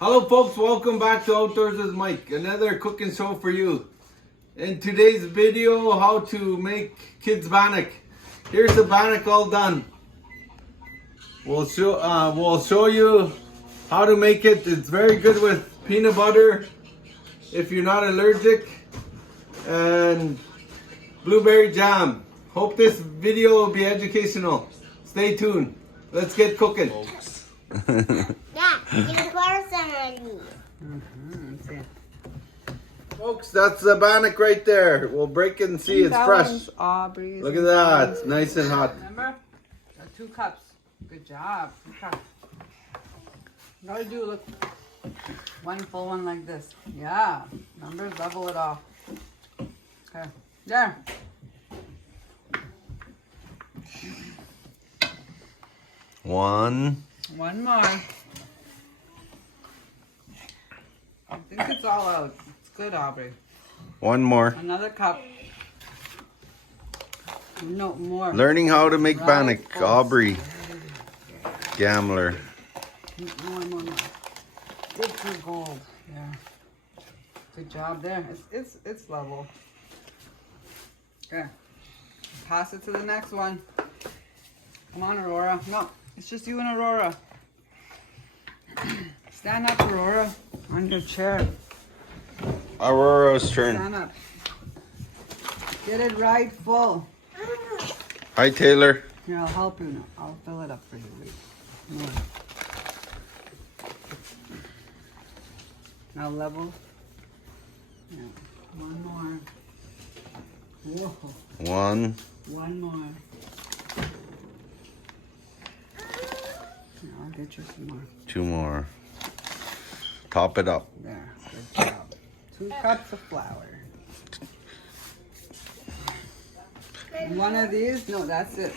Hello folks, welcome back to Outdoors with Mike, another cooking show for you. In today's video, how to make kids bannock. Here's the bannock all done. We'll show you how to make it. It's very good with peanut butter if you're not allergic, and blueberry jam. Hope this video will be educational. Stay tuned. Let's get cooking. Yeah, you pour some on me. Folks, that's the bannock right there. We'll break it and see it's fresh. Aubrey's. Look at that. It's nice and hot. Remember? 2 cups. Good job. 2 cups. You gotta do, look, 1 full one like this. Yeah. Remember, level it off. Okay. There. One. 1 more. I think it's all out. It's good, Aubrey. 1 more. Another cup. No more. Learning how to make Right, bannock. folks. Aubrey. Gambler. More. Good for gold. Yeah. Good job there. It's level. Okay. Pass it to the next one. Come on, Aurora. No, it's just you and Aurora. Stand up, Aurora, on your chair. Aurora's turn. Stand up. Get it right full. Hi, Taylor. Here, I'll help you now. I'll fill it up for you. Wait. More. Now level. Yeah. 1 more. Whoa. 1. 1 more. Here, I'll get you some more. 2 more. Top it up. There. Good job. 2 cups of flour. One of these? No, that's it.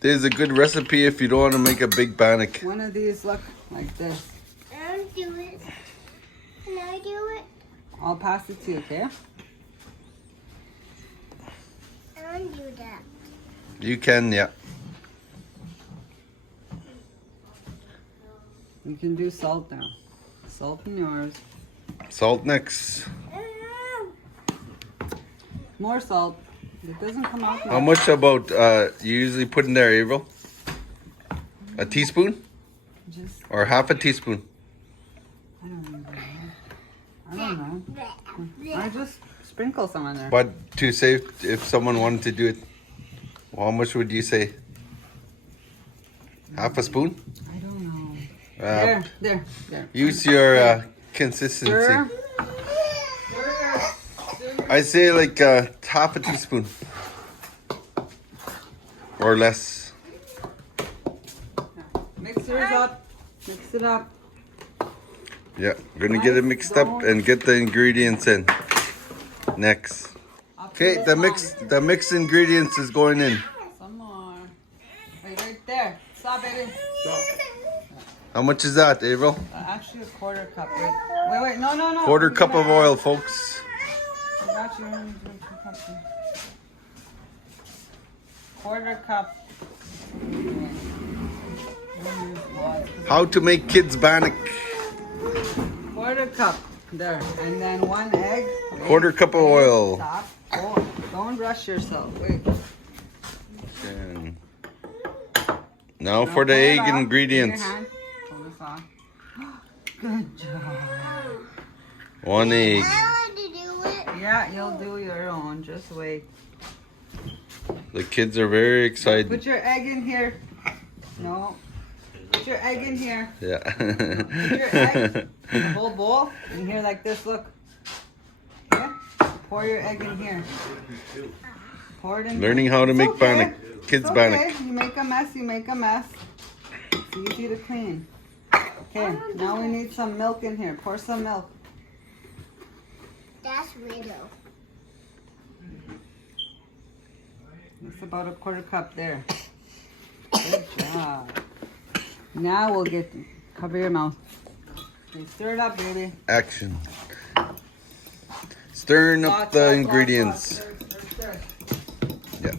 This is a good recipe if you don't want to make a big bannock. One of these, look, like this. I'll do it. Can I do it? I'll pass it to you, okay? I'll do that. You can, yeah. You can do salt now. Salt in yours. Salt next. More salt. It doesn't come out How much. much about you usually put in there, Avril? A teaspoon? Just, Or half a teaspoon? I don't even know. I don't know. I just sprinkle some in there. But to say if someone wanted to do it, how much would you say? Half a spoon? I don't know. Uh, There. use your consistency. Stir. I say like half a teaspoon or less. Mix yours up. Mix it up. Yeah, we're gonna get it mixed up and get the ingredients in. Next. Okay, the mixed ingredients is going in. Some more. Right there. Stop, baby. Stop. How much is that, Avril? Actually, a 1/4 cup. Wait. No. 1/4 cup of oil, folks. I got you. 2 cups. 1/4 cup. How to make kids bannock. 1/4 cup. There. And then 1 egg. 1/4 cup of oil. Stop. Oh, don't rush yourself. Wait. And now for the egg ingredients. Pull this off. Good job. 1 egg. I want to do it. Yeah, you'll do your own. Just wait. The kids are very excited. Put your egg in here. No. Put your egg in here. Yeah. Put your egg, the whole bowl, in here like this. Look. Yeah. Pour your egg in here. Pour it in. Learning how to It's make okay. bannock. Kids It's bannock. okay. You make a mess. It's easy to clean. Okay. Now we need some milk in here. Pour some milk. That's widow. It's about a 1/4 cup there. Good job. Now we'll cover your mouth. Okay, stir it up, baby. Action. Stirring up the ingredients. Stir. Yeah.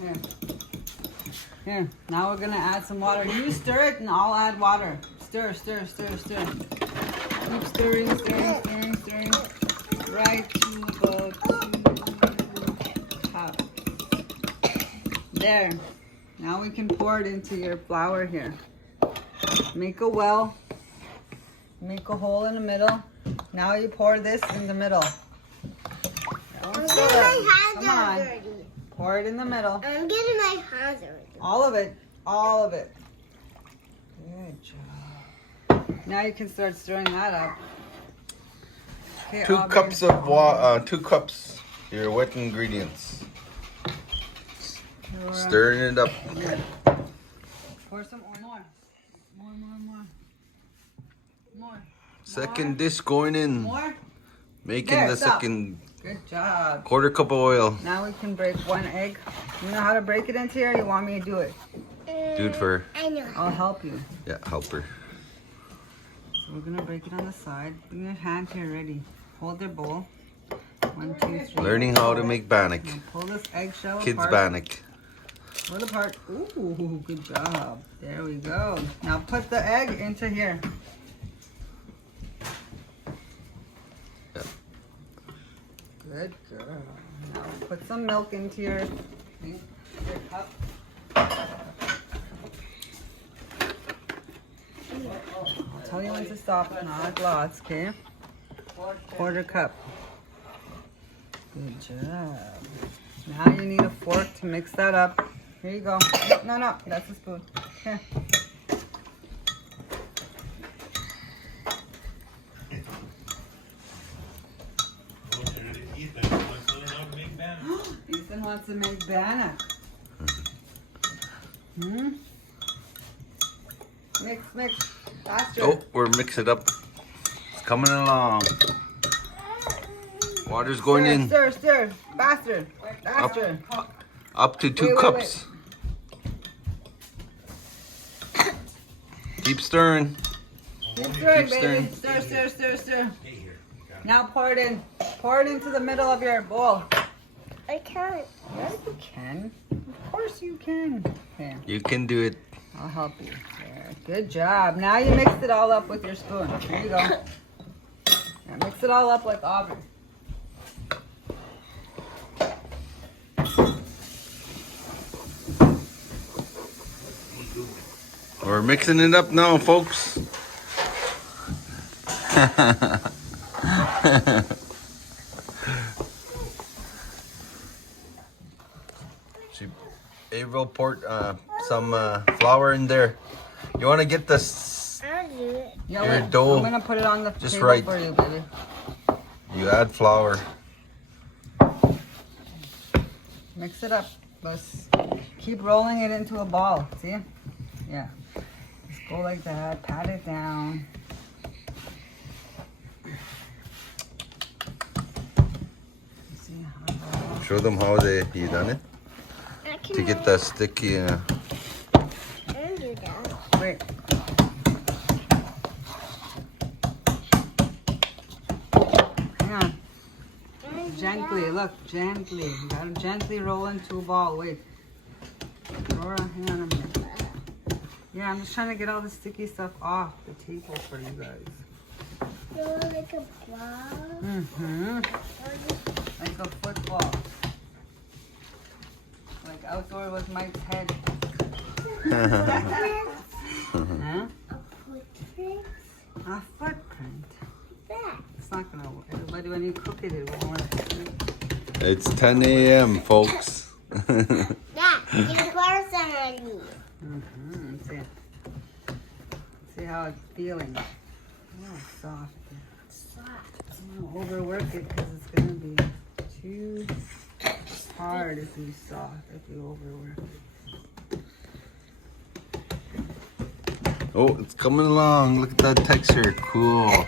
Here. Here, now we're gonna add some water. You stir it and I'll add water. Stir, stir, stir, stir. Keep stirring, stirring, stirring, stirring. Right to about 2 cups. There. Now we can pour it into your flour here. Make a well. Make a hole in the middle. Now you pour this in the middle. I'm getting my Come hands on. already. Pour it in the middle. I'm getting my hands already. All of it. All of it. Good job. Now you can start stirring that up. Okay, 2 Aubrey. cups of water. 2 cups. Your wet ingredients. You're, Stirring it up. yeah. Pour some more. More. More. Second dish going in. More. Making There, the stop. second Good job. 1/4 cup of oil. Now we can break 1 egg. You know how to break it into here? You want me to do it? Dude, for I know. I'll help you. yeah, helper. So we're gonna break it on the side. Bring your hand here ready. Hold their bowl. 1, 2, 3. Learning how to make bannock. Now pull this eggshell Kids apart. bannock. Pull it apart. Ooh, good job. There we go. Now put the egg into here. Yeah. Good girl. Now put some milk into your cup. I'll tell you when to stop. Not lots, okay? 1/4 cup. Good job. Now you need a fork to mix that up. Here you go. No, that's a spoon. Here. Ethan wants to make bannock. Mix. Faster. Oh, we're mixing it up. It's coming along. Water's going in. Stir. Faster. Up to 2 Wait. cups. Keep stirring. Keep stirring, Keep baby. stirring. Stir. Now pour it in. Pour it into the middle of your bowl. I can't. Yes, you can. Of course you can. Here, You can do it. I'll help you. There. Good job. Now you mix it all up with your spoon. Here you go. Now mix it all up like Aubrey. We're mixing it up now, folks. Avril poured some flour in there. You want to get this? I'll do it. Yeah, Your wait, dough, I'm gonna put it on the just table right. for you, baby. You add flour. Mix it up. Let's keep rolling it into a ball. See? Yeah. Just go like that. Pat it down. See how? Show them how you done it I can to get that sticky. I'll do that. Wait. Hang on. I'll do Gently, look, gently. You gotta gently roll into a ball. Wait. Laura, hang on a minute. Yeah, I'm just trying to get all the sticky stuff off the table for you guys. Do like a ball. Mm-hmm. Like a football. Like outdoor with Mike's head. Huh? A footprint. A footprint. That. It's not gonna work. But when you cook it, it won't work. It's 10 a.m., folks. That. You pour some on me. Mm-hmm. See how it's feeling. Oh, soft. Don't overwork it because it's gonna be too hard if you soft, if you overwork it. Oh, it's coming along. Look at that texture. Cool.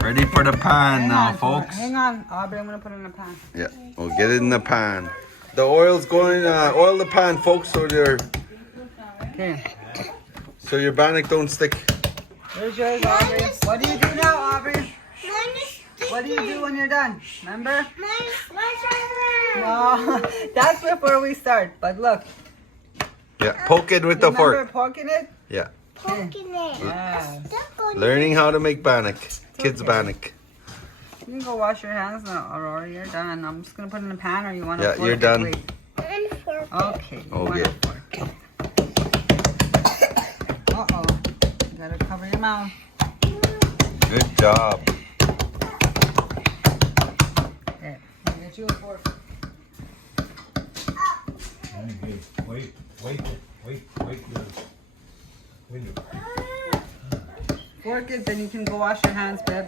Ready for the pan now, folks. Hang on, Aubrey, I'm gonna put it in a pan. Yeah, we'll get it in the pan. The oil's going, oil the pan, folks, so Okay, your bannock don't stick. here's yours, Aubrey. What do you do now, Aubrey? Mine is What do you do when you're done? Remember? Mine's over. No, that's before we start. But look, Yeah, poke it with the Remember fork. poking it? Yeah. Poking it. Yeah. Stuck on Learning how to make bannock. Kids okay. bannock. You can go wash your hands now, Aurora. You're done. I'm just gonna put it in the pan, or you want to? Yeah, you're done. and fork. Okay. You want Okay. a fork. Uh-oh. You gotta cover your mouth. Good job. Okay. I'll get you a fork. Wait. Fork it, then you can go wash your hands, babe.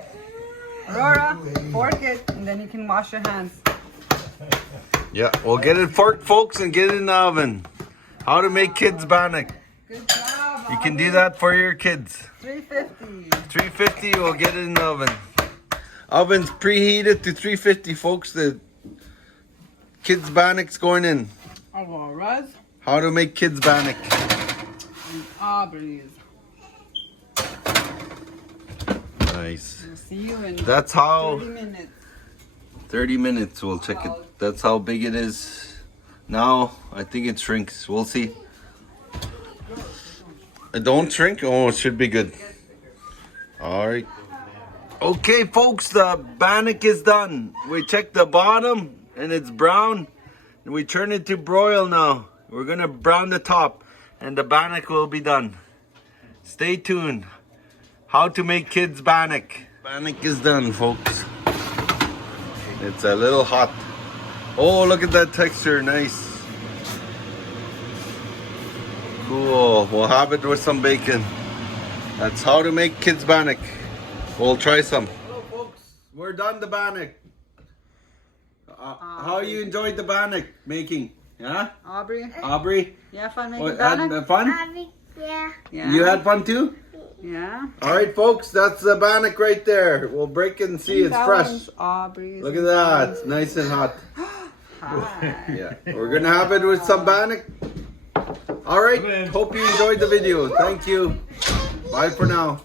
Aurora, fork it, and then you can wash your hands. Yeah, we'll get it forked, folks, and get it in the oven. How to make kids bannock. Good job. You can do that for your kids. 350. 350, we'll get it in the oven. Oven's preheated to 350, folks. The kids bannock's going in. Aurora's How to make kids bannock. and Aubrey's. Nice. We'll see you in That's how 30 minutes. 30 minutes, we'll check it. That's how big it is. Now, I think it shrinks. We'll see. It don't shrink? Oh, it should be good. All right. Okay, folks, the bannock is done. We checked the bottom and it's brown. And we turn it to broil now. We're going to brown the top and the bannock will be done. Stay tuned. How to make kids bannock. Bannock is done, folks. It's a little hot. Oh, look at that texture. Nice. Cool. We'll have it with some bacon. That's how to make kids bannock. We'll try some. Hello, folks. We're done the bannock. How you enjoyed the bannock making? Yeah? Aubrey? You have fun making What, bannock? had fun? Yeah. Yeah. You had fun too? Yeah. All right, folks. That's the bannock right there. We'll break it and see it's That fresh. one's Aubrey's. Look at that. It's nice and hot. Hi. Yeah. We're going to have it with some bannock. All right. Hope you enjoyed the video. Thank you. Bye for now.